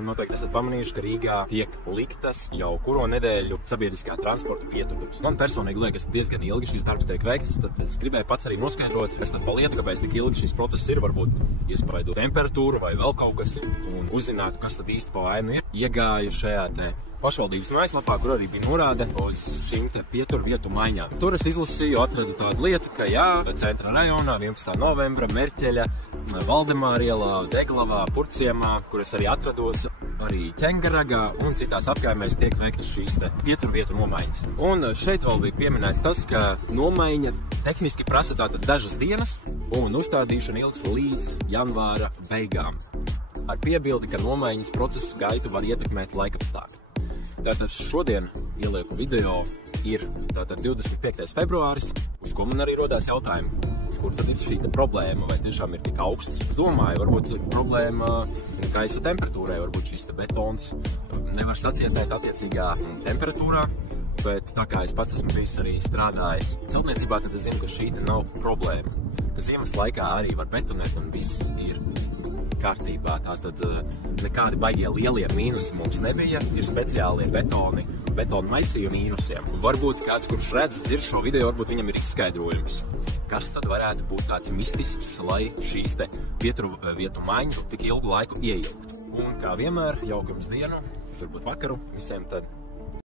Noteikti esat pamanījuši, ka Rīgā tiek liktas jau kuro nedēļu sabiedriskā transporta pieturības. Man personīgi liekas, diezgan ilgi šis darbs tiek veikts, tad es gribēju pats arī noskaidrot, kas tad pa lietu, kāpēc tik ilgi šis process ir, varbūt iespaidot temperatūru vai vēl kaut kas, un uzzinātu, kas tad īsti pa vainu ir. Iegāju šajā te pašvaldības mājaslapā, kur arī bija norāde uz šīm te pieturvietu maiņām. Tur es izlasīju, atradu tādu lietu, ka jā, centra rajonā 11. novembra, Merķeļa, Valdemāra ielā, Deglavā, Purciemā, kur es arī atrados, arī Ķengaragā un citās apkaimēs tiek veiktas šīs te pieturvietu nomaiņas. Un šeit vēl bija pieminēts tas, ka nomaiņa tehniski prasa tātad dažas dienas un uzstādīšana ilgs līdz janvāra beigām. Ar piebildi, ka nomaiņas procesu gaitu var ietekmēt laikapstākļi. Tātad šodien ielieku video ir tātad 25. februāris, uz ko man arī rodās jautājumi, kur tad ir šī problēma, vai tiešām ir tik augsts. Es domāju, varbūt problēma gaisa temperatūrai, varbūt šis betons nevar sacietēt attiecīgā temperatūrā, bet tā kā es pats esmu bijis arī strādājis celtniecībā, tad es zinu, ka šī nav problēma. Ka ziemas laikā arī var betonēt un viss ir kārtībā. Tātad nekādi baigie lielie mīnusi mums nebija, ir speciālie betona maisījumi mīnusiem. Un varbūt kāds, kurš redz, dzird šo video, varbūt viņam ir izskaidrojums. Kas tad varētu būt tāds mistisks, lai šīs te pieturvietu maiņas tik ilgu laiku ieilgtu? Un kā vienmēr, jauku jums dienu, turbūt vakaru, visiem tad